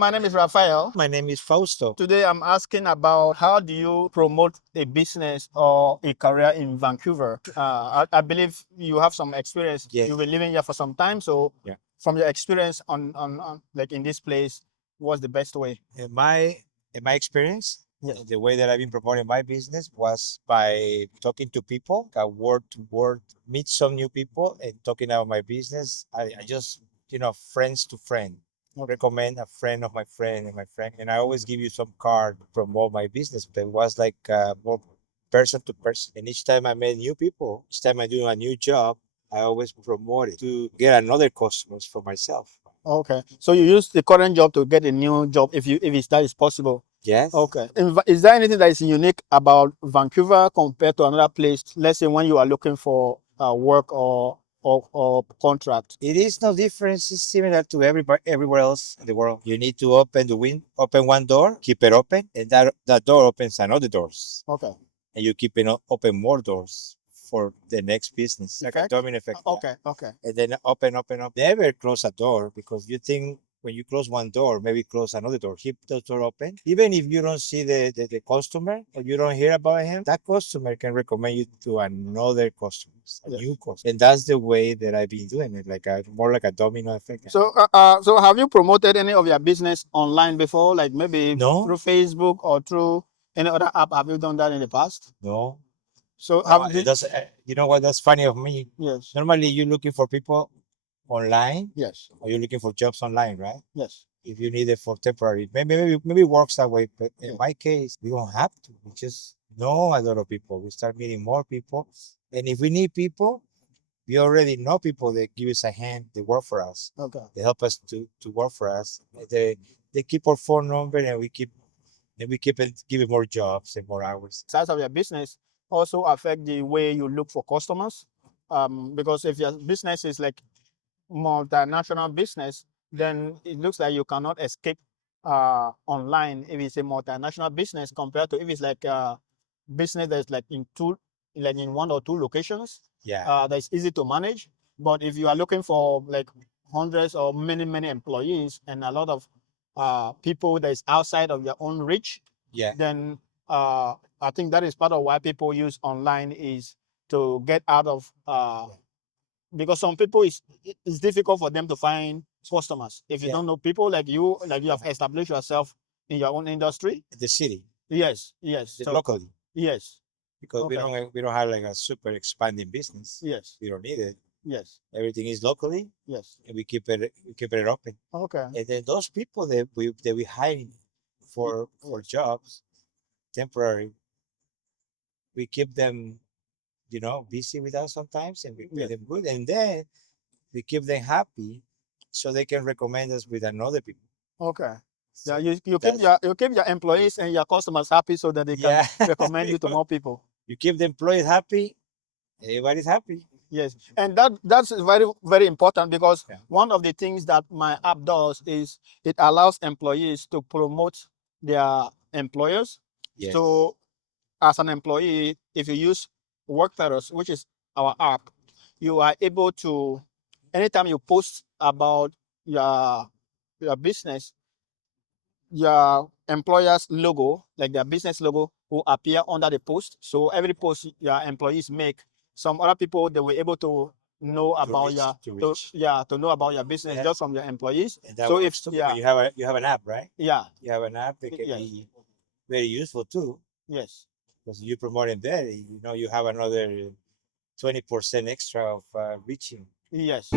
My name is Rafael. My name is Fausto. Today I'm asking about how do you promote a business or a career in Vancouver? I believe you have some experience. Yes. You've been living here for some time. So Yeah. from your experience on like in this place, what's the best way? In my experience, Yes. the way that I've been promoting my business was by talking to people, word to word, meet some new people, and talking about my business. I just, friends to friend, Okay. recommend a friend of my friend and my friend, and I always give you some card to promote my business. But it was like more person to person. And each time I met new people, each time I do a new job, I always promote it to get another customers for myself. Okay. So you use the current job to get a new job if that is possible. Yes. Okay. Is there anything that is unique about Vancouver compared to another place? Let's say when you are looking for work or contract. It is no difference. It's similar to everybody everywhere else in the world. You need to open one door, keep it open, and that door opens another doors, Okay. and you keep it open more doors for the next business, like a Effect? domino effect. Yeah. Okay. Okay. And then open, open, up. Never close a door because you think when you close one door, maybe close another door. Keep the door open. Even if you don't see the customer or you don't hear about him, that customer can recommend you to another customer, a Yes. new customer. And that's the way that I've been doing it, more like a domino effect. So have you promoted any of your business online before, like maybe No, through Facebook or through any other app? Have you done that in the past? no. So No, it does. You know what? That's funny of me. yes, Normally, you're looking for people online, yes, or you're looking for jobs online, right? yes. If you need it for temporary. Maybe it works that way. But in Yeah. my case, we don't have to. We just know a lot of people. We start meeting more people. And if we need people, we already know people that give us a hand, they work for us. Okay. They help us to work for us. They keep our phone number and we keep it giving more jobs and more hours. Size of your business also affect the way you look for customers. Because if your business is like multinational business, then it looks like you cannot escape online if it's a multinational business compared to if it's like a business that's like in one or two locations. Yeah. That's easy to manage. But if you are looking for like hundreds or many employees and a lot of people that is outside of your own reach, Yeah. then I think that is part of why people use online is to get out of because some people it's difficult for them to find customers if you Yeah. don't know people like you have established yourself in your own industry. The city, Yes, so locally, yes, because okay, we don't have like a super expanding business. yes, We don't need it. yes, Everything is locally, yes, and we keep it open. okay, And then those people that we hire for yes, jobs temporary, we keep them busy with us sometimes, and we pay yes, them good, and then we keep them happy, so they can recommend us with another people. okay. Yeah, So you keep your employees and your customers happy so that they can yeah, recommend you to because more people. you keep the employees happy, everybody's happy. Yes, and that's very important because Yeah. one of the things that my app does is it allows employees to promote their employers. Yes. So as an employee, if you use WorkParrots, which is our app, you are able to anytime you post about your business, your employer's logo, like their business logo, will appear under the post. So every post your employees make, some other people they were able to know about to know about your business. Yeah. Just from your employees. And that So if works too, because you have an app, right? yeah, You have an app that can yes, be very useful too, yes, because you promote it there. You have another 20% extra of reaching. yes.